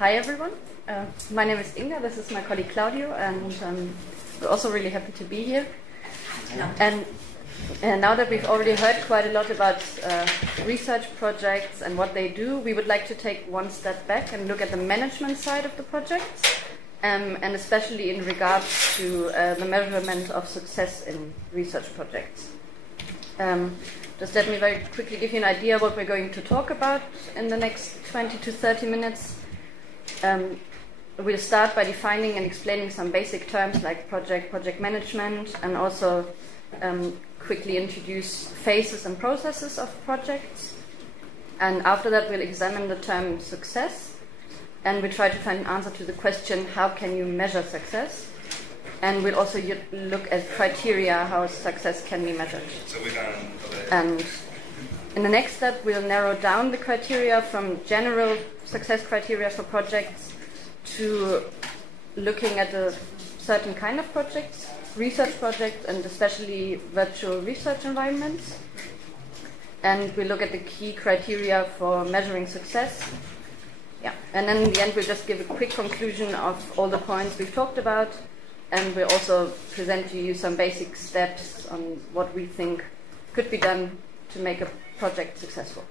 Hi everyone, my name is Inga, this is my colleague Claudio, and we're also really happy to be here. And now that we've already heard quite a lot about research projects and what they do, we would like to take one step back and look at the management side of the projects, and especially in regards to the measurement of success in research projects. Just let me very quickly give you an idea what we're going to talk about in the next 20 to 30 minutes. We'll start by defining and explaining some basic terms like project management, and also quickly introduce phases and processes of projects. And after that, we'll examine the term success, and we'll try to find an answer to the question, how can you measure success? And we'll also look at criteria how success can be measured. So we're going And in the next step, we'll narrow down the criteria from general success criteria for projects to looking at a certain kind of projects, research projects, and especially virtual research environments. And we'll look at the key criteria for measuring success. Yeah. And then in the end, we'll just give a quick conclusion of all the points we've talked about, and we'll also present to you some basic steps on what we think could be done to make a project successful.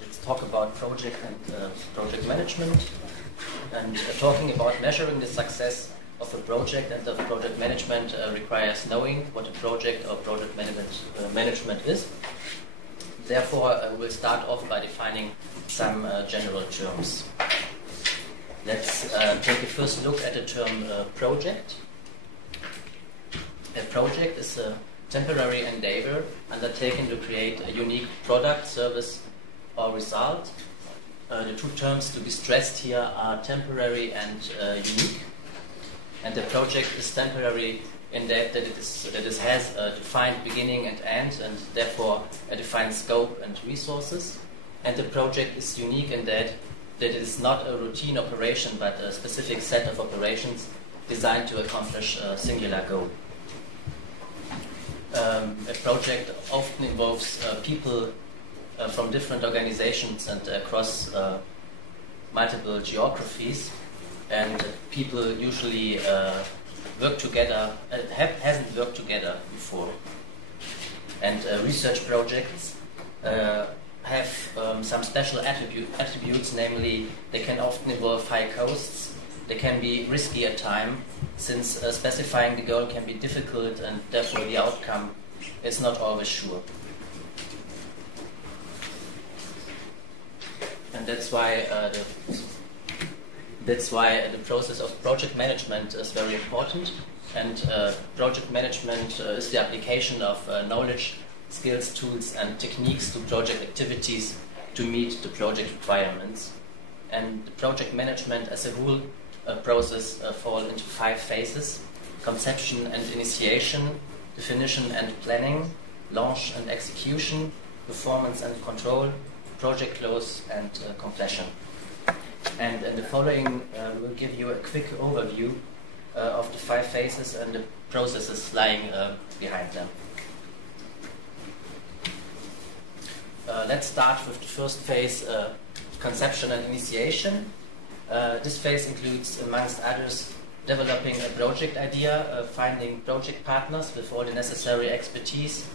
Let's talk about project and project management. And talking about measuring the success of a project and of project management requires knowing what a project or project management is. Therefore, we'll start off by defining some general terms. Let's take a first look at the term project. A project is a temporary endeavor undertaken to create a unique product, service, or result. The two terms to be stressed here are temporary and unique. And the project is temporary in that it has a defined beginning and end, and therefore a defined scope and resources. And the project is unique in that it is not a routine operation, but a specific set of operations designed to accomplish a singular goal. A project often involves people from different organizations and across multiple geographies, and people usually work together, hasn't worked together before. And research projects have some special attributes, namely they can often involve high costs, they can be risky at times, since specifying the goal can be difficult and therefore the outcome is not always sure. And that's why the process of project management is very important. And project management is the application of knowledge, skills, tools, and techniques to project activities to meet the project requirements. And the project management as a whole process fall into 5 phases: conception and initiation, definition and planning, launch and execution, performance and control, project close, and completion. And in the following, we'll give you a quick overview of the 5 phases and the processes lying behind them. Let's start with the first phase, conception and initiation. This phase includes, amongst others, developing a project idea, finding project partners with all the necessary expertise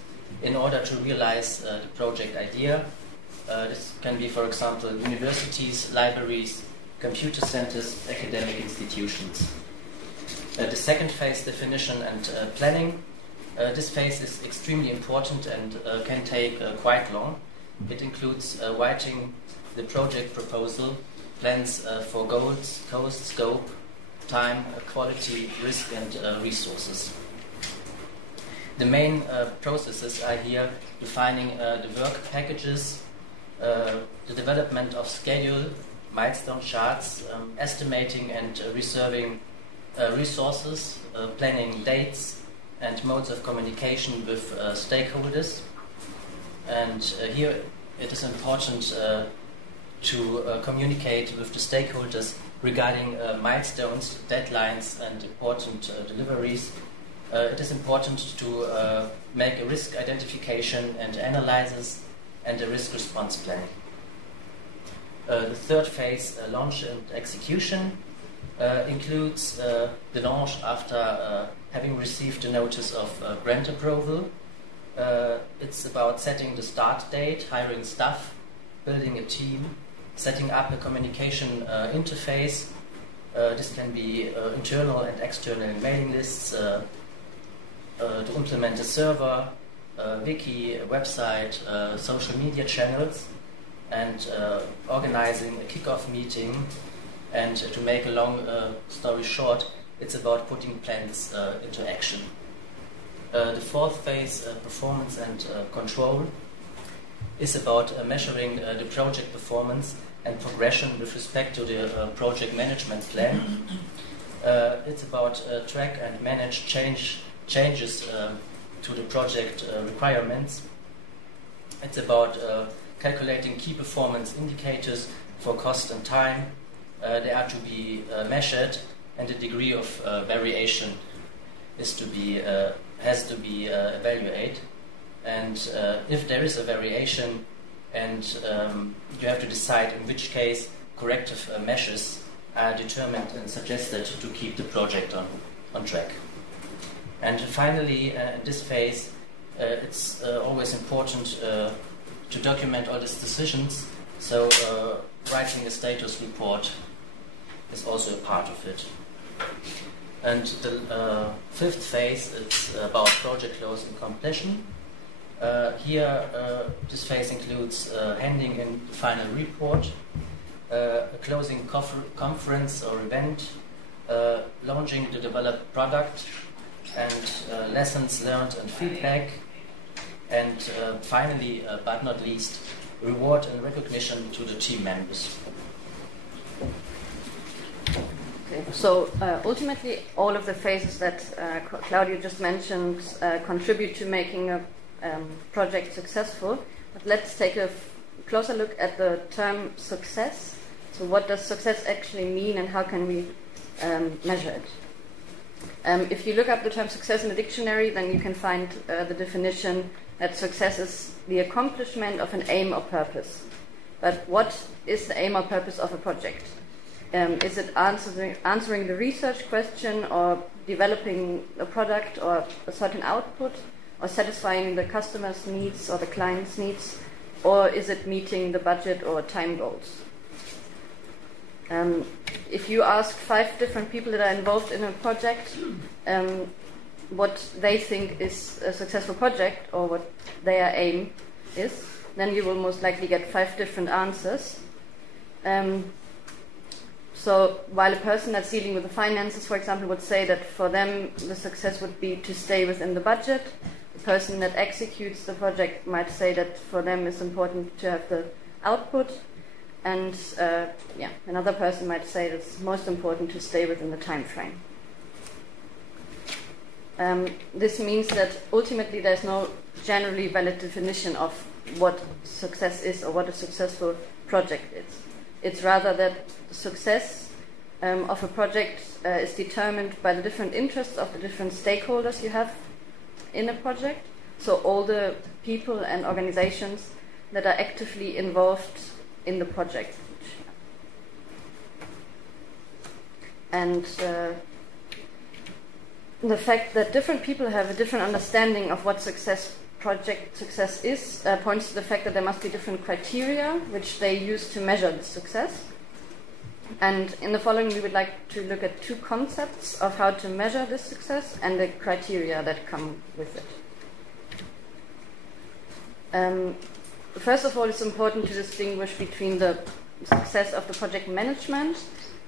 in order to realize the project idea. This can be, for example, universities, libraries, computer centers, academic institutions. The second phase, definition and planning. This phase is extremely important and can take quite long. It includes writing the project proposal, plans for goals, cost, scope, time, quality, risk, and resources. The main processes are here defining the work packages, the development of schedule, milestone charts, estimating and reserving resources, planning dates and modes of communication with stakeholders. And here it is important to communicate with the stakeholders regarding milestones, deadlines, and important deliveries. It is important to make a risk identification and analysis and a risk response planning. The third phase, launch and execution, includes the launch after having received a notice of grant approval. It's about setting the start date, hiring staff, building a team, setting up a communication interface. This can be internal and external mailing lists, to implement a server, wiki, a website, social media channels, and organizing a kickoff meeting. And to make a long story short, it's about putting plans into action. The fourth phase, performance and control, is about measuring the project performance and progression with respect to the project management plan. It's about track and manage changes to the project requirements. It's about calculating key performance indicators for cost and time. They are to be measured, and the degree of variation has to be evaluated. And if there is a variation, and you have to decide in which case corrective measures are determined and suggested to keep the project on track. And finally, in this phase, it's always important to document all these decisions, so writing a status report is also a part of it. And the fifth phase, it's about project close and completion. Here, this phase includes handing in the final report, a closing conference or event, launching the developed product, and lessons learned and feedback, and finally, but not least, reward and recognition to the team members. Okay. So ultimately, all of the phases that Claudio just mentioned contribute to making a project successful. But let's take a closer look at the term success. So what does success actually mean, and how can we measure it? If you look up the term success in the dictionary, then you can find the definition that success is the accomplishment of an aim or purpose. But what is the aim or purpose of a project? Is it answering the research question, or developing a product or a certain output, or satisfying the customer's needs or the client's needs, or is it meeting the budget or time goals? If you ask 5 different people that are involved in a project what they think is a successful project, or what their aim is, then you will most likely get 5 different answers. So while a person that's dealing with the finances, for example, would say that for them the success would be to stay within the budget, the person that executes the project might say that for them it's important to have the output, and another person might say that it's most important to stay within the time frame. This means that ultimately there's no generally valid definition of what success is or what a successful project is. It's rather that the success of a project is determined by the different interests of the different stakeholders you have in a project. So all the people and organizations that are actively involved in the project. And the fact that different people have a different understanding of what project success is points to the fact that there must be different criteria which they use to measure the success. And in the following, we would like to look at 2 concepts of how to measure this success and the criteria that come with it. First of all, it's important to distinguish between the success of the project management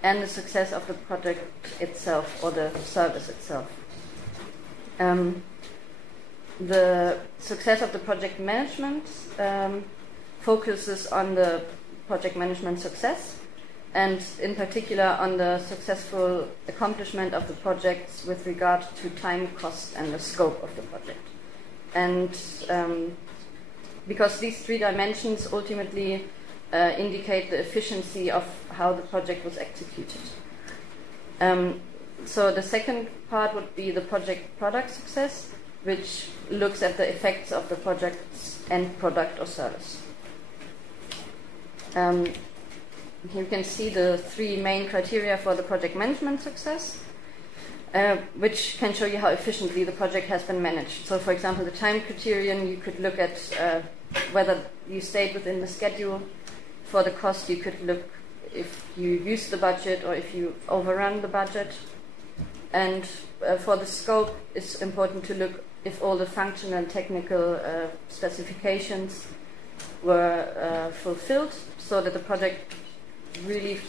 and the success of the project itself, or the service itself. The success of the project management focuses on the project management success, and in particular on the successful accomplishment of the projects with regard to time, cost, and the scope of the project. And because these 3 dimensions ultimately indicate the efficiency of how the project was executed. So the second part would be the project product success, which looks at the effects of the project's end product or service. here you can see the 3 main criteria for the project management success, which can show you how efficiently the project has been managed. So, for example, the time criterion, you could look at whether you stayed within the schedule. For the cost, you could look if you used the budget or if you overrun the budget. And for the scope, it's important to look if all the functional and technical specifications were fulfilled, so that the project really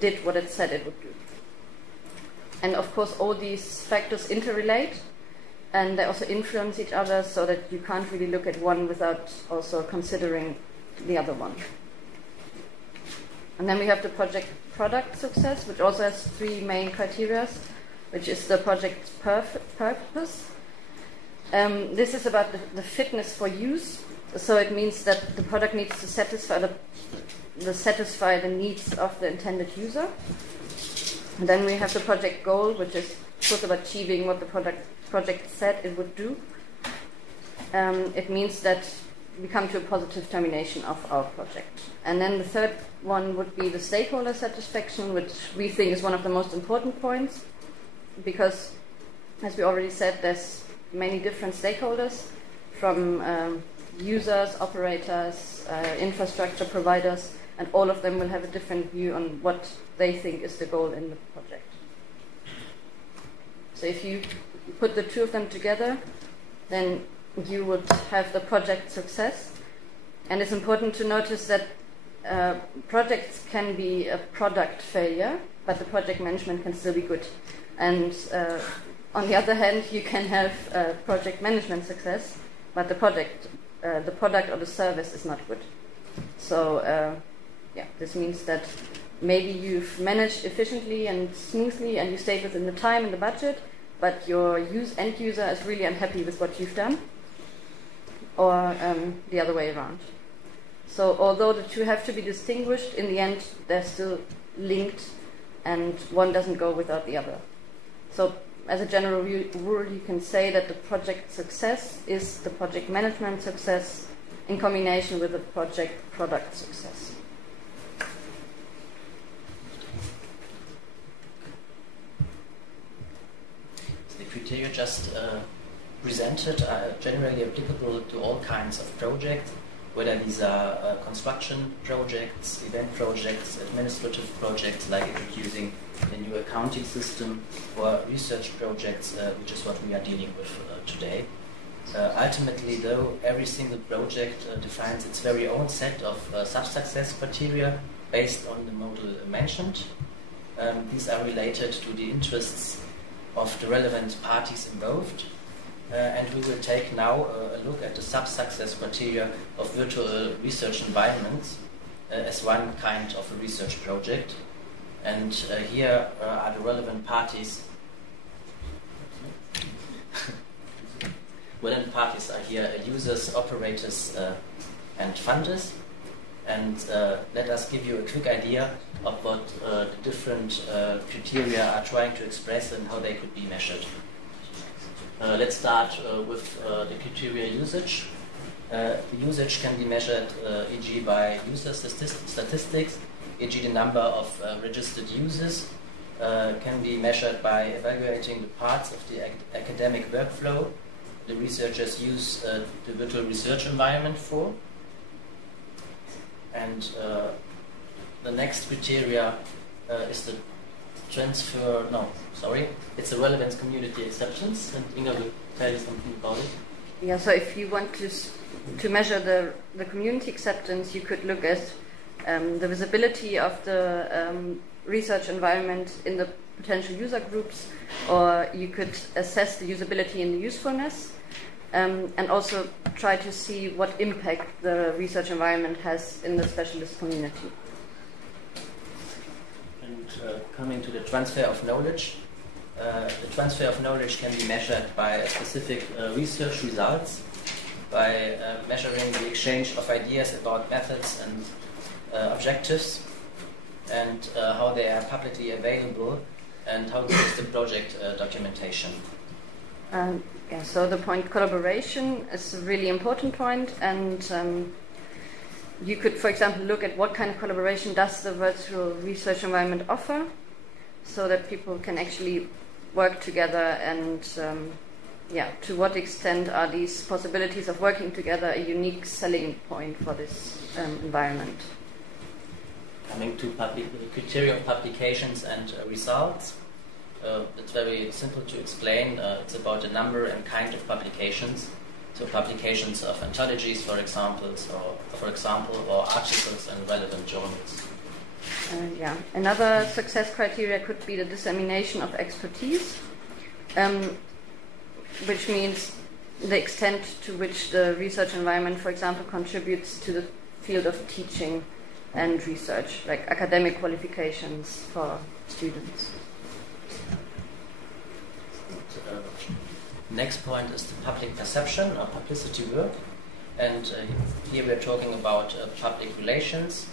did what it said it would do. And of course, all these factors interrelate, and they also influence each other, so that you can't really look at one without also considering the other one. And then we have the project product success, which also has 3 main criteria, which is the project's purpose. This is about the fitness for use. So it means that the product needs to satisfy the needs of the intended user. And then we have the project goal, which is sort of achieving what the project said it would do. It means that we come to a positive termination of our project. And then the third one would be the stakeholder satisfaction, which we think is one of the most important points, because, as we already said, there's many different stakeholders, from users, operators, infrastructure providers, and all of them will have a different view on what they think is the goal in the project. So if you put the 2 of them together, then you would have the project success. And it's important to notice that projects can be a product failure, but the project management can still be good. And on the other hand, you can have project management success, but the product or the service is not good. So this means that maybe you've managed efficiently and smoothly and you stayed within the time and the budget, but your end user is really unhappy with what you've done, or the other way around. So although the 2 have to be distinguished, in the end they're still linked, and one doesn't go without the other. So as a general rule, you can say that the project success is the project management success in combination with the project product success. The criteria just presented are generally applicable to all kinds of projects, whether these are construction projects, event projects, administrative projects like introducing a new accounting system, or research projects, which is what we are dealing with today. Ultimately, though, every single project defines its very own set of sub-success criteria based on the model mentioned. These are related to the interests of the relevant parties involved. And we will take now a look at the sub-success criteria of virtual research environments as one kind of a research project. And here are the relevant parties. Relevant parties are here users, operators, and funders. And let us give you a quick idea of what the different criteria are trying to express and how they could be measured. Let's start with the criteria usage. The usage can be measured, e.g. by user statistics, e.g. the number of registered users, can be measured by evaluating the parts of the academic workflow the researchers use the virtual research environment for. And the next criteria is the it's the relevance community acceptance, and Inga will tell you something about it. Yeah, so if you want to measure the community acceptance, you could look at the visibility of the research environment in the potential user groups, or you could assess the usability and the usefulness, and also try to see what impact the research environment has in the specialist community. Coming to the transfer of knowledge. The transfer of knowledge can be measured by specific research results, by measuring the exchange of ideas about methods and objectives, and how they are publicly available, and how good is the project documentation. So the point collaboration is a really important point, and you could, for example, look at what kind of collaboration does the virtual research environment offer, so that people can actually work together, and to what extent are these possibilities of working together a unique selling point for this environment. Coming to criteria of publications and results, it's very simple to explain. It's about the number and kind of publications. So publications of anthologies, for example, or articles and relevant journals. Another success criteria could be the dissemination of expertise, which means the extent to which the research environment, for example, contributes to the field of teaching and research, like academic qualifications for students. Next point is the public perception or publicity work, and here we're talking about public relations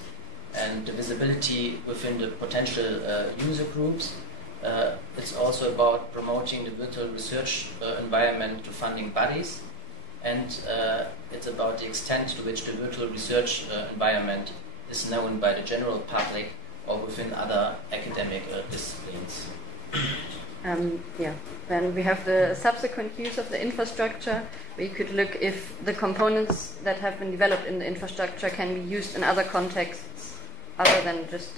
and the visibility within the potential user groups. It's also about promoting the virtual research environment to funding bodies, and it's about the extent to which the virtual research environment is known by the general public or within other academic disciplines. Then we have the subsequent use of the infrastructure, where you could look if the components that have been developed in the infrastructure can be used in other contexts other than just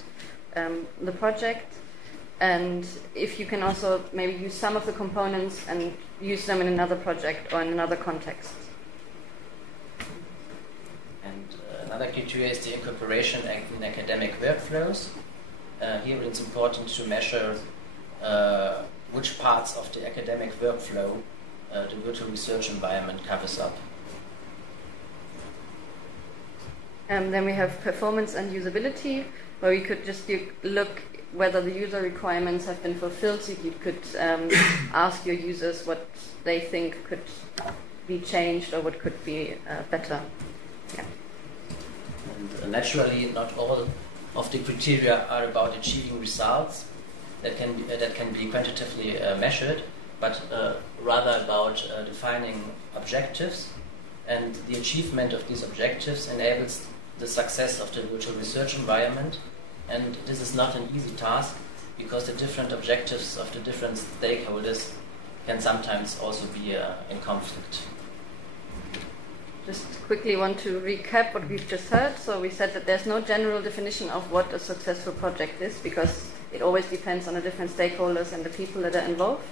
the project, and if you can also maybe use some of the components and use them in another project or in another context. And another criteria is the incorporation in academic workflows. Here it's important to measure which parts of the academic workflow the virtual research environment covers up. Then we have performance and usability, where we could just look whether the user requirements have been fulfilled. So you could ask your users what they think could be changed or what could be better. Yeah. And naturally, not all of the criteria are about achieving results that can be quantitatively measured, but rather about defining objectives, and the achievement of these objectives enables the success of the virtual research environment. And this is not an easy task, because the different objectives of the different stakeholders can sometimes also be in conflict. Just quickly want to recap what we've just heard. So we said that there's no general definition of what a successful project is, because it always depends on the different stakeholders and the people that are involved.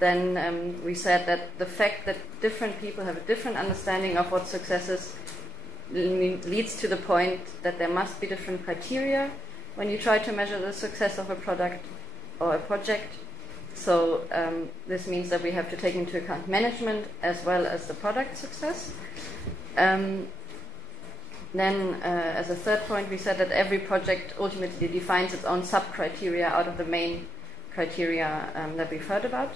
Then we said that the fact that different people have a different understanding of what success is leads to the point that there must be different criteria when you try to measure the success of a product or a project. So this means that we have to take into account management as well as the product success. Then, as a third point, we said that every project ultimately defines its own sub-criteria out of the main criteria that we've heard about.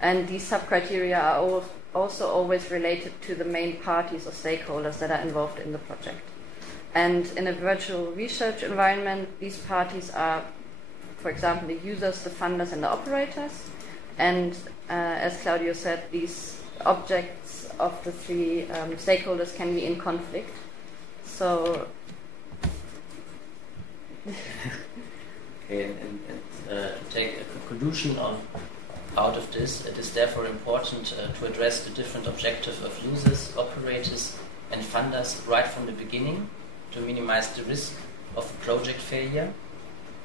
And these sub-criteria are also always related to the main parties or stakeholders that are involved in the project. And in a virtual research environment, these parties are, for example, the users, the funders, and the operators. And as Claudio said, these objects of the three stakeholders can be in conflict. So, okay, and take a conclusion out of this. It is therefore important to address the different objectives of users, operators, and funders right from the beginning to minimize the risk of project failure.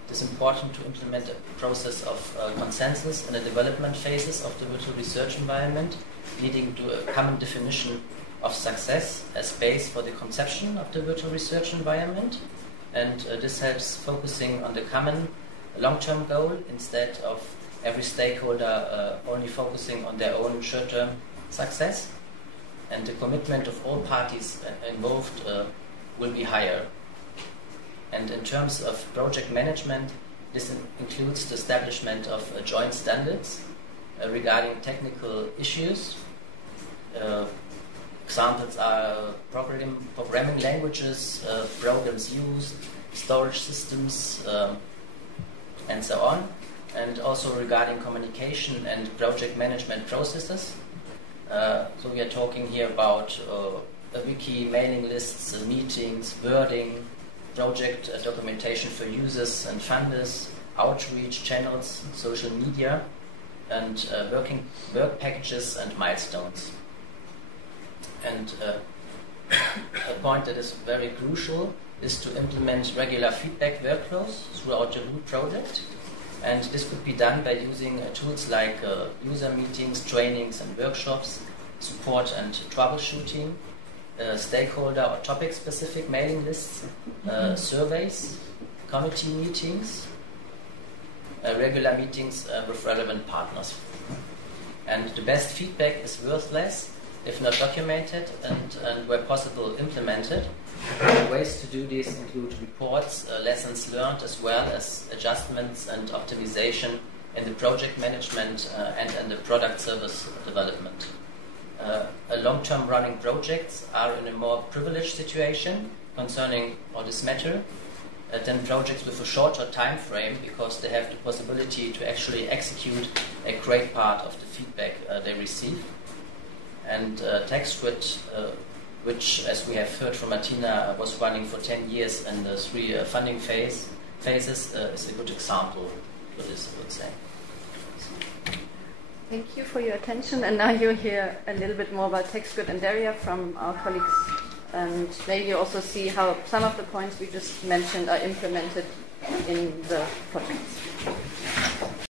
It is important to implement a process of consensus in the development phases of the virtual research environment, leading to a common definition of success as base for the conception of the virtual research environment. And this helps focusing on the common long-term goal instead of every stakeholder only focusing on their own short-term success. And the commitment of all parties involved will be higher. And in terms of project management, this includes the establishment of joint standards regarding technical issues. Examples are programming languages, programs used, storage systems, and so on. And also regarding communication and project management processes. So we are talking here about a wiki, mailing lists, meetings, wording, project documentation for users and funders, outreach channels, social media, and work packages and milestones. And a point that is very crucial is to implement regular feedback workflows throughout the whole project. And this could be done by using tools like user meetings, trainings and workshops, support and troubleshooting, stakeholder or topic-specific mailing lists, surveys, committee meetings, regular meetings with relevant partners. And the best feedback is worthless if not documented and where possible implemented. Ways to do this include reports, lessons learned, as well as adjustments and optimization in the project management and in the product service development. Long-term running projects are in a more privileged situation concerning all this matter than projects with a shorter time frame, because they have the possibility to actually execute a great part of the feedback they receive. And TextGrid, which, as we have heard from Martina, was running for 10 years in the 3 funding phases, is a good example for this, I would say. Thank you for your attention, and now you'll hear a little bit more about TextGrid and Daria from our colleagues, and maybe you also see how some of the points we just mentioned are implemented in the projects.